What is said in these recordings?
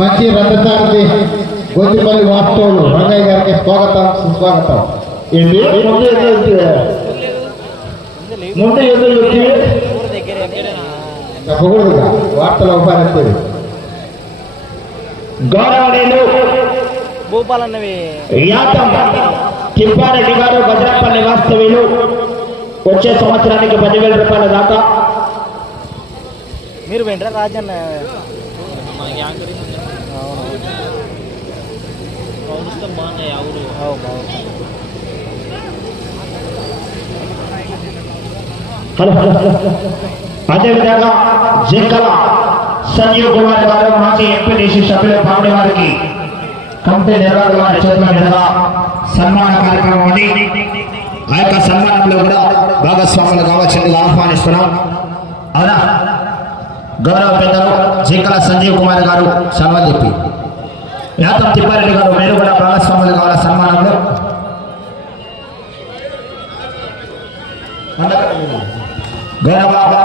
మంచి రథసారథి గోతిపల్లి వాస్తవులు రంగయ్య గారికి స్వాగతం సుస్వాగతం. ఏంటి? ముందు ఏదో వచ్చి చెప్పకూడదుగా వార్తలు ఉపయోగించేది గౌరవనీయులు భూపాలన్నవి. యాతం. తిప్పారెడ్డి గారు భద్రపల్లి వాస్తవ్యులు. వచ్చే సంవత్సరానికి పదివేల రూపాయల దాకా. మీరు వెంటనే రాజన్న? Hello hello. అదేవిధంగా జింకల సంజీవ్ కుమార్ గారు మాజీ ఎంపీటీసీ సభ్యుల పావని వారికి కమిటీ నిర్వాహకుల వారి చేతుల మీదుగా సన్మాన కార్యక్రమం ఉంది. ఆ యొక్క సన్మానంలో కూడా భాగస్వాములు కావాల్సిందిగా ఆహ్వానిస్తున్నాం. అవునా గౌరవ పెద్దలు జింకల సంజీవ్ కుమార్ గారు సన్మానం చెప్పి యాతం తిప్పారెడ్డి గారు. మీరు కూడా భాగస్వాములు కావాల సన్మానంలో? గౌరవ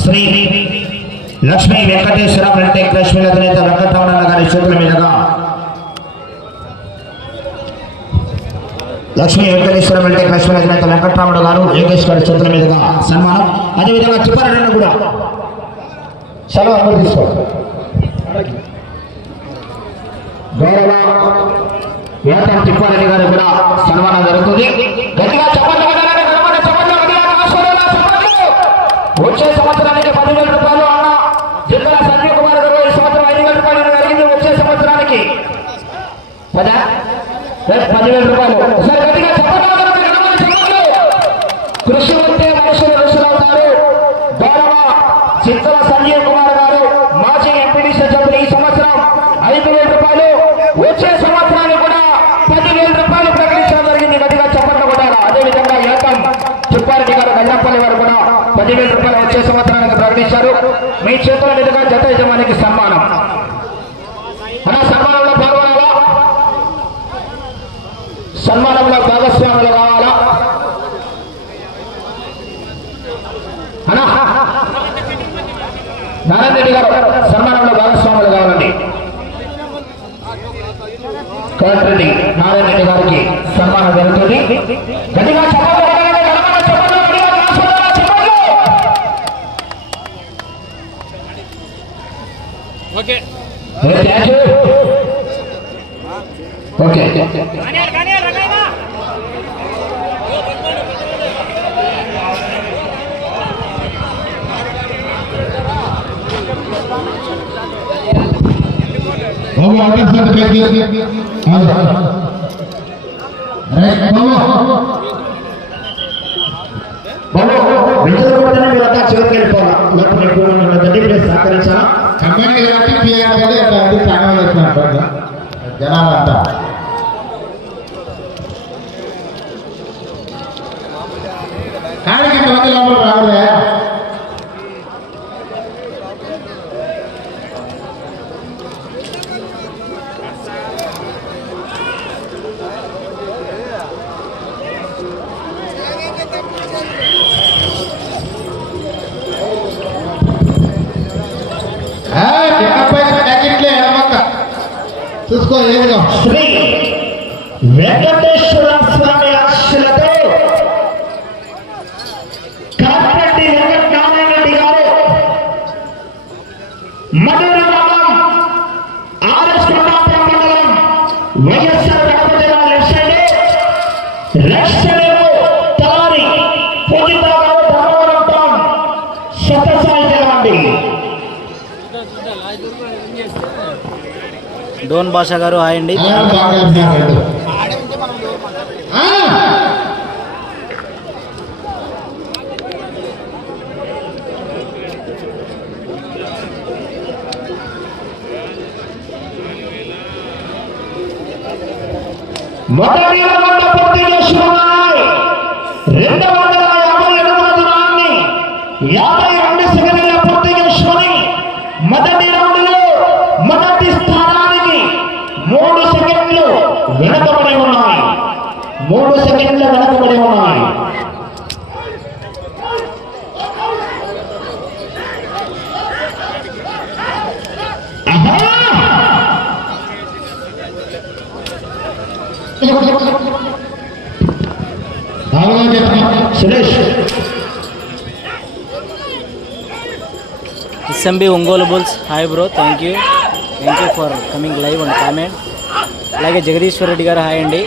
శ్రీ లక్ష్మీ వెంకటేశ్వర మల్టెక్ లక్ష్మీ అధినేత వెంకటరమణ గారి చేతుల మీదుగా లక్ష్మీ వెంకటేశ్వర మల్టెక్ లక్ష్మీ అధినేత వెంకటరమణ గారు యోగేష్ గారి చేతుల మీదుగా సన్మానం. అదేవిధంగా తిప్పారెడ్డి కూడా. సెలవు అనుమతి గౌరవ వేతం తిప్పారెడ్డి గారు కూడా సన్మానం జరుగుతుంది. గట్టిగా చెప్పండి వచ్చే సంవత్సరానికి పదివేల రూపాయలు అన్న జిల్లా సంజీవ్ కుమార్ గారు ఈ సంవత్సరం ఐదు వేల రూపాయలు జరిగింది వచ్చే సంవత్సరానికి. పదా పదివేల రూపాయలు. ఒకసారి గట్టిగా చెప్పండి. కృషి ఉంటే మనుషులు ఋషులవుతారు గౌరవ చిత్తల సంజీవ్ కుమార్ గారు మాజీ ఎంపీడీసీ సభ్యులు ఈ సంవత్సరం ఐదు వేల రూపాయలు వచ్చే సంవత్సరానికి కూడా పదివేల రూపాయలు ప్రకటించడం జరిగింది గట్టిగా చెప్పట్లు కూడా అదేవిధంగా ఏకం చిప్పారెడ్డి గారు గల్లపల్లి వారు కూడా పదివేల రూపాయలు వచ్చే సంవత్సరానికి ప్రకటించారు. మీ చేతుల మీదుగా జత యజమానికి సన్మానం. అలా సన్మానంలో పాల్గొనాలా? సన్మానంలో భాగస్వాములు కావాలా? అన్నా? నారాయణ రెడ్డి గారు సన్మానంలో భాగస్వాములు కావాలండి. కోటిరెడ్డి నారాయణ రెడ్డి గారికి సన్మానం జరుగుతుంది. గట్టిగా చెప్పాలి గట్టిగా చెప్పండి, చెప్పండి, గట్టిగా రాసుకోవాలా, చెప్పండి. Okay Very thank you. Okay Babu officer పైకి రైట్ బాబు విడుదల చివరికి వెళ్ళిపోవాలి. సహకరించాలా? కంపెనీ కాబట్టి పిఆర్ఎల్ ఇట్లా అది చాలా Goleiro, Frei. Vete డోన్ భాష గారు హాయ్ అండి ఆ, బాగా చేశారు. ఆ! మొదటి వంద వెనకబడి ఉన్నాయి. మూడు సెకండ్ల వెనకబడి ఉన్నాయి. Suresh. SMB Ongole bulls hi bro thank you thank you for coming live and comment అలాగే జగదీశ్వర్ రెడ్డి గారు హాయ్ అండి.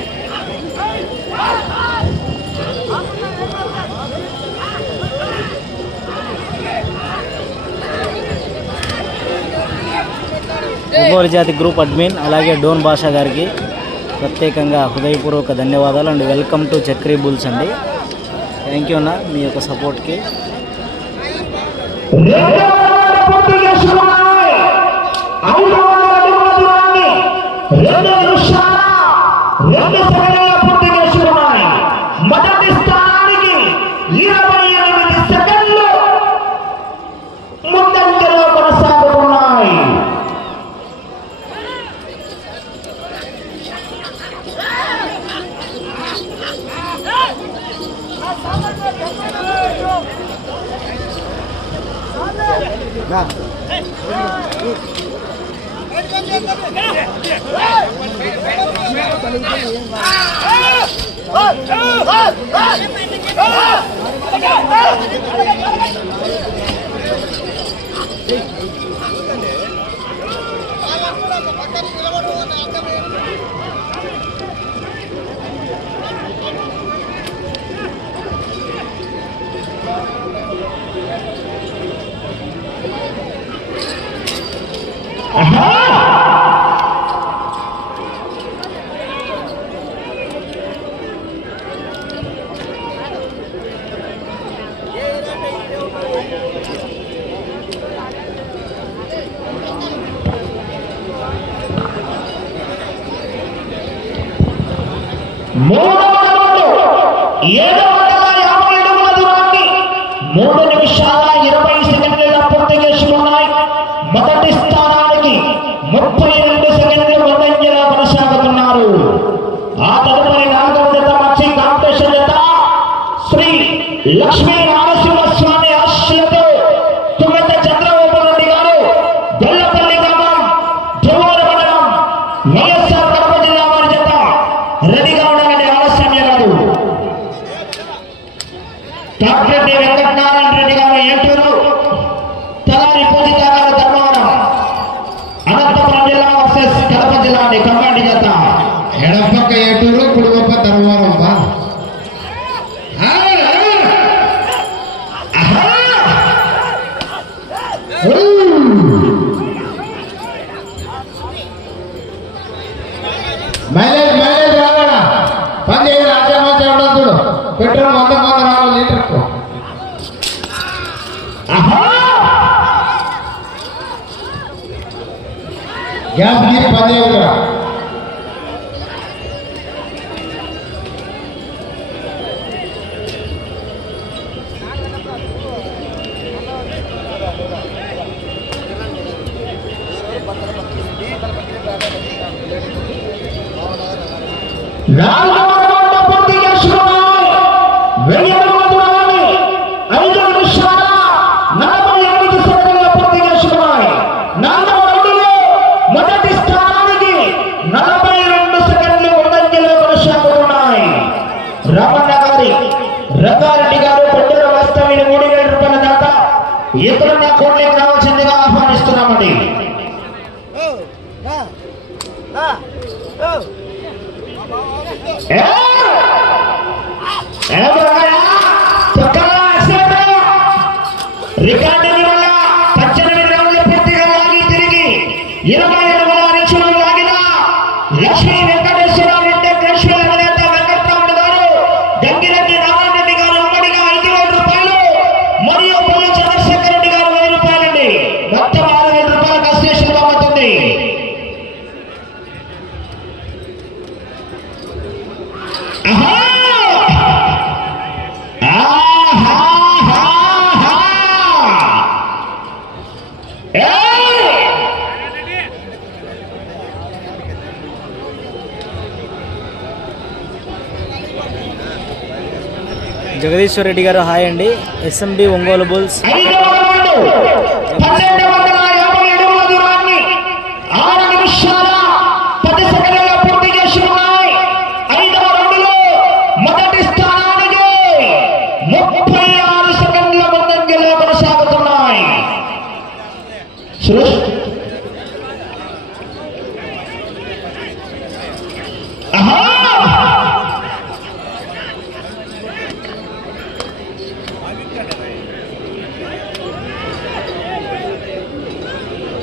ఒంగోలు జాతి గ్రూప్ అడ్మిన్ అలాగే డోన్ భాషా గారికి ప్రత్యేకంగా హృదయపూర్వక ధన్యవాదాలు and welcome to Chakri bulls అండి. థ్యాంక్ యూ అన్న మీ యొక్క సపోర్ట్కి. అవును? రెండు నిమిషాల రెండు సెకండ్ల పూర్తిగా చూడాలి మొదటి స్థానానికి ఇరవై ఎనిమిది సెకండ్లు ముందంజలో కొనసాగుతున్నాయి Yeah. Uh-huh. మూడవ ఏడవ యాభై అడుగుల మూడు నిమిషాలు তাকে দেবে Now পার্টি జగదీశ్వర్ రెడ్డి గారు హాయ్ అండి. SMD Ongole bulls.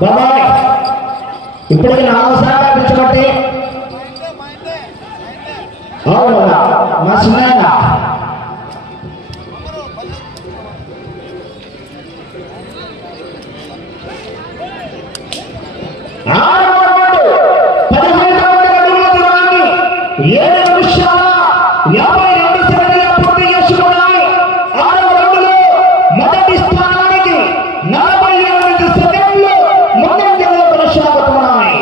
బాబాయ్ ఇప్పటికి నాలుగోసారి కనిపించబట్టి అవును మా చిన్న ఏడు నిమిషాల యాభై రెండు సెకండ్ల పూర్తి చేసుకున్నాయి ఆరవ రౌండ్లో మొదటి స్థానానికి నలభై ఎనిమిది సెకండ్లు ముందంజలో కొనసాగుతున్నాయి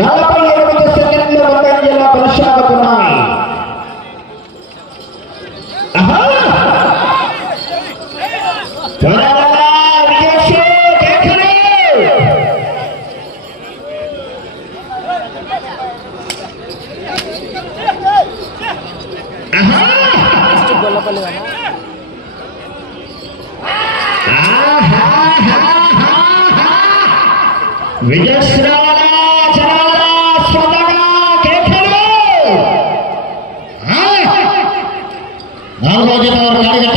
నలభై ఎనిమిది సెకండ్లు ముందంజలో కొనసాగుతున్నాయి ఆహా! త్వరగా విజయశ్రీ కేకలు! డిస్ట్రిక్ట్ గొల్లపల్లి అన్న విజయశ్రావణ జనాల స్వతగా కేకలు నాలుగో జత వారు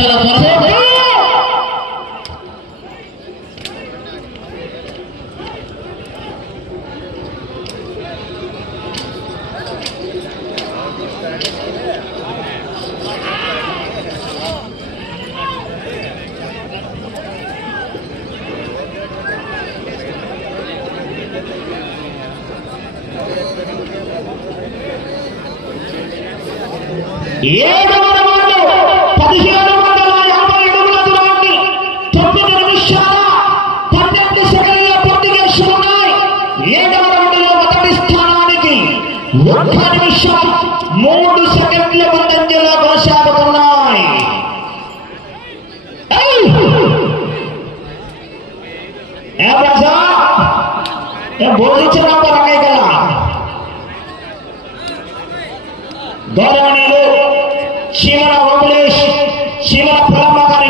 మూడు సెకండ్ల ముందంజలో కొనసాగుతున్నాయి ఏయ్! ఏ ప్రజా ఏ బోధించిన రంగయ్య కదా గౌరవనీయులు శివన ఓబులేష్ శివన పులమ్మ గారి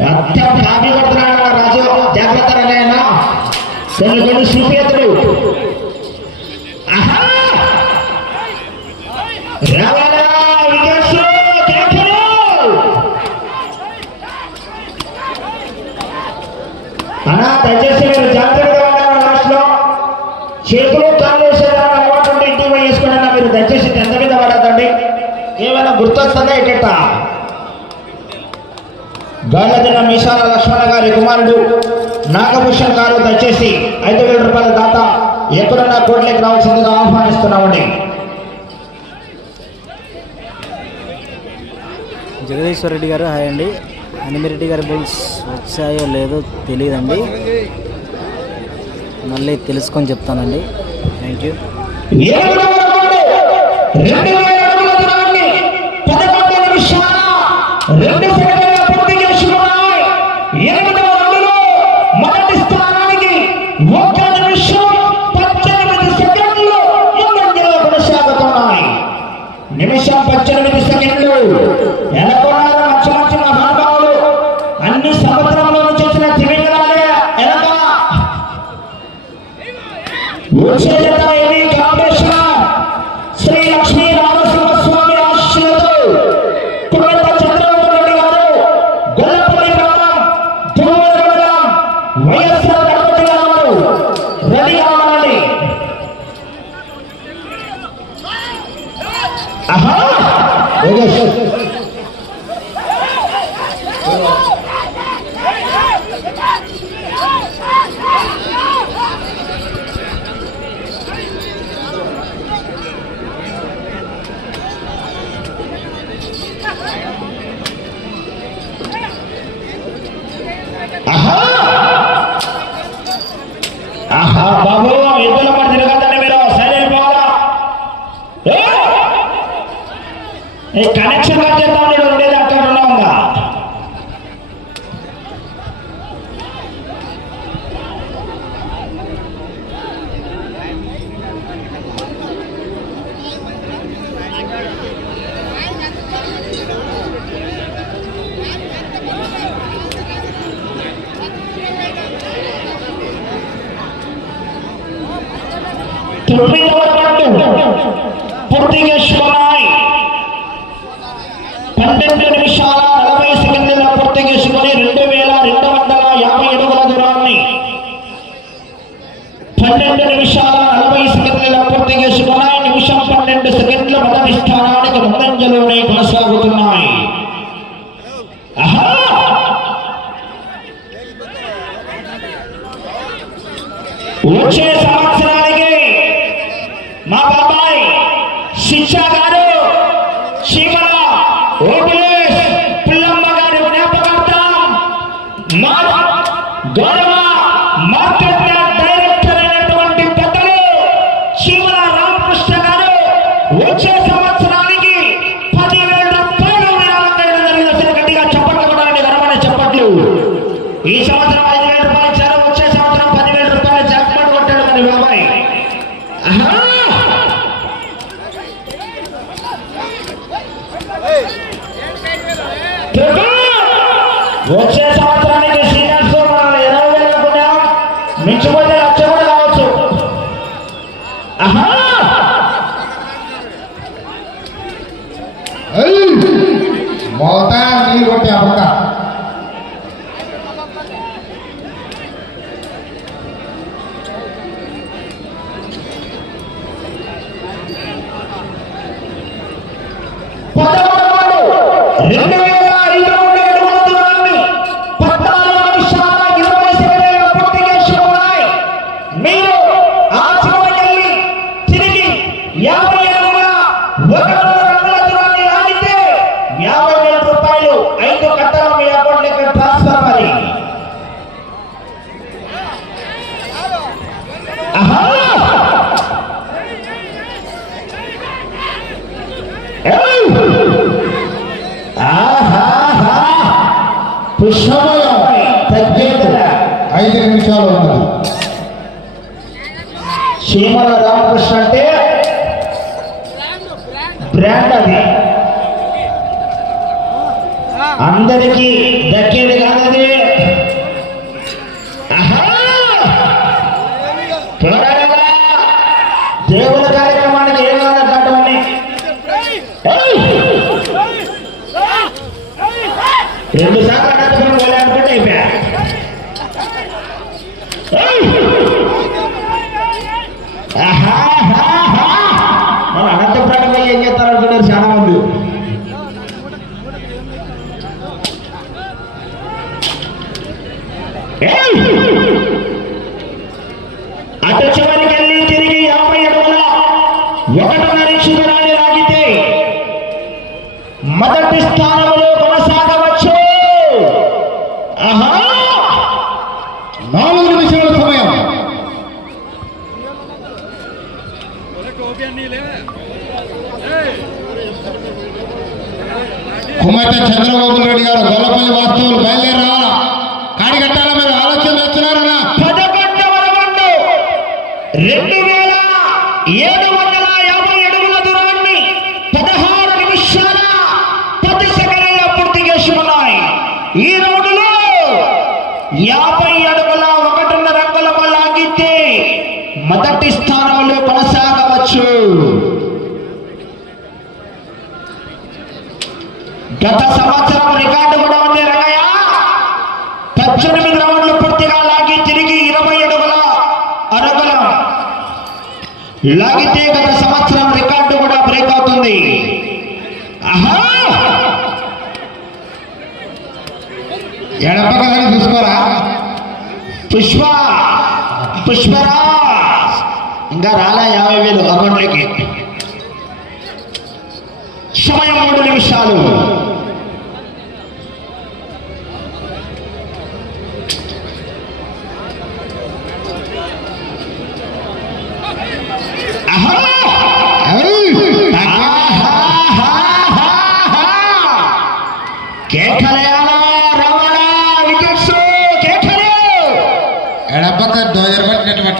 కొడుతున్నాడు రాజు జాగ్రత్త రంగయ్యనా కొన్ని కొన్ని సుపేతుడు ఆహా! రావాలా? దయచేసి మీరు జాగ్రత్తగా ఉండాలి లాస్ట్ చేతులు కాళ్ళు వేసేదాన్ని అలవాటు ఉంటే ఇంటికి పోయి వేసుకోండి మీరు. దయచేసి ఎంత మీద పడద్దండి. ఏమైనా గుర్తొస్తుందా ఎట్ట గాలదిన మీసాల లక్ష్మణ గారి కుమారుడు నాగభూషణ్ గారు దయచేసి ఐదు వేల రూపాయల దాత ఎక్కడున్నా కోట్లోకి రావాల్సిందిగా ఆహ్వానిస్తున్నామండి జగదీశ్వర్ రెడ్డి గారు హాయ్ అండి. అనిమిరెడ్డి గారి బుల్స్ వచ్చాయో లేదో తెలియదండి. మళ్ళీ తెలుసుకొని చెప్తానండి. Thank you. రౌండ్, మా బాబాయ్ శిక్షా గారు శివల ఓపిలేష్ పుల్లమ్మ గారి జ్ఞాపకార్థం మా గౌరవ మోత నీళ్ళు కొట్టే అప్పక పదమూడు సమయం తగ్గేది ఐదు నిమిషాలు ఉన్నది. చీమల రామకృష్ణ అంటే బ్రాండ్ అది. అందరికీ అటు చివరికి వెళ్ళి తిరిగి యాభై అడుగుల ఒకటిన్నర ఇంచు లాగితే మొదటి స్థానం కొనసాగవచ్చు ఆహా నాలుగు నిమిషాల సమయం కుమార్తె చంద్రబాబు నాయుడు గారు గొల్లపల్లి వాస్తవులు బయలుదేరి రావాలా కాడి కట్టాలా మీరు ఆలోచన చేస్తున్నారన్నా రెండు వేల ఏడు వందల యాభై అడుగుల దూరాన్ని పదహారు నిమిషాల పది సెకండ్ల పూర్తి చేసుకున్నాయి. ఈ రౌండ్లో యాభై అడుగుల ఒకటిన్నర రంగుల లాగితే మొదటి స్థానంలో కొనసాగవచ్చు. గత సంవత్సరం రికార్డు కూడా ఉంది రంగయ్య. పద్దెనిమిది రౌండ్లు పూర్తిగా లాగి తిరిగి ఇరవై అడుగుల అరగలం. లాగితే గత సంవత్సరం రికార్డు కూడా బ్రేక్ అవుతుంది. ఆహా! ఎడపక్క చూసుకోరా పుష్ప! పుష్పరాజ్! ఇంకా రాలా యాభై వేలు అకౌంట్లోకి. సమయం మూడు నిమిషాలు.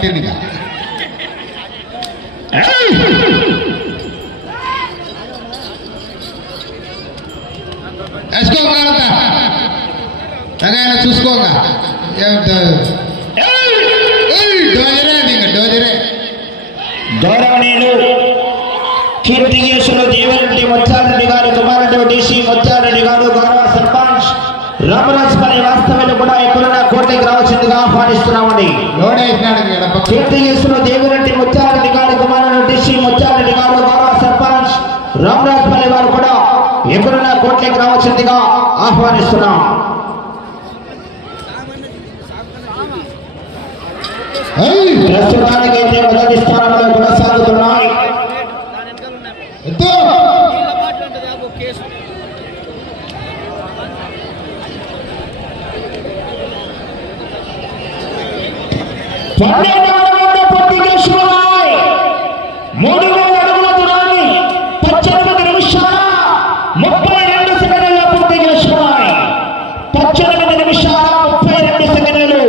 పట్టినట్టు పట్టింది ఇక. వేసినాడు ఎడపక్క కీర్తికేశులు దేవిరెడ్డి ముత్యారెడ్డి గారు కుమారుడు డిసి ముత్యారెడ్డి గారు గౌరవ సర్పంచ్ రామరాజపల్లి వారు కూడా ఎక్కడున్న కోట్లకి రావాల్సిందిగా ఆహ్వానిస్తున్నాం. ప్రస్తుతానికి అయితే మొదటి పన్నెండు అడుగుల పొట్టికేశ్వరాయ్ మూడు వేల అడుగుల దూరాన్ని పద్దెనిమిది నిమిషాల ముప్పై రెండు సెకండ్ల పొట్టికేశ్వరాయ్ పద్దెనిమిది నిమిషాల ముప్పై రెండు సెకండ్లు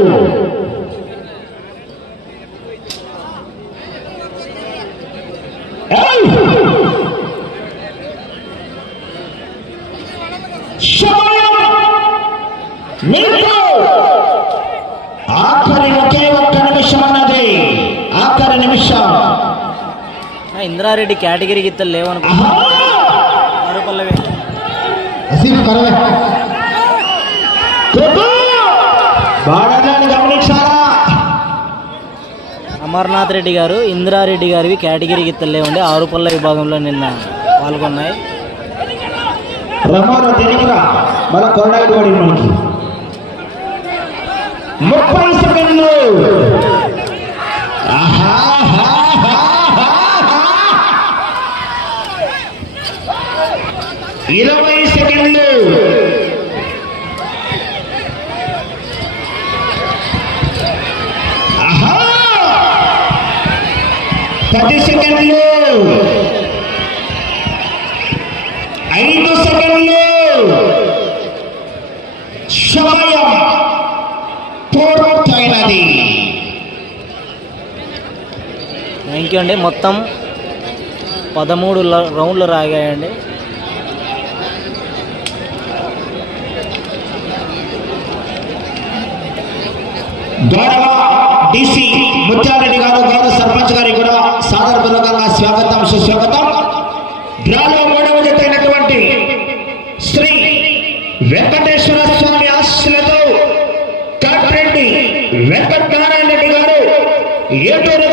ఏయ్! సమయం మీకు ఆఖరి ఒకే ఒక్క నిమిషం అన్నది ఆఖరి నిమిషం ఇంద్రారెడ్డి కేటగిరీ గీతలు లేవనుకో ఆహా! ఆరు పల్లవి అసీం కరవే. కొట్టు! బాణాలను గమనించాలా? అమర్నాథ్ రెడ్డి గారు ఇంద్రారెడ్డి గారివి కేటగిరీ గీతలు లేవండి. ఆరు పల్ల విభాగంలో నిన్న పాల్గొన్నాయి. ముప్పై సెకండ్లు. ఆహా! ఇరవై సెకండ్లు. పది సెకండ్లు. ఐదు సెకండ్లు. సమయం పూర్తయినది. థ్యాంక్ యూ అండి. మొత్తం పదమూడు రౌండ్లు రాగాయండి. గౌరవ డిసి ముత్యారెడ్డి గారు గౌరవ సర్పంచ్ గారికి కూడా సాదరపూర్వకంగా స్వాగతం సుస్వాగతం. డ్రాలో మూడవ శ్రీ వెంకటేశ్వర స్వామి ఆశలతో కాట్రెడ్డి వెంకటనారాయణ రెడ్డి గారు ఏటూరు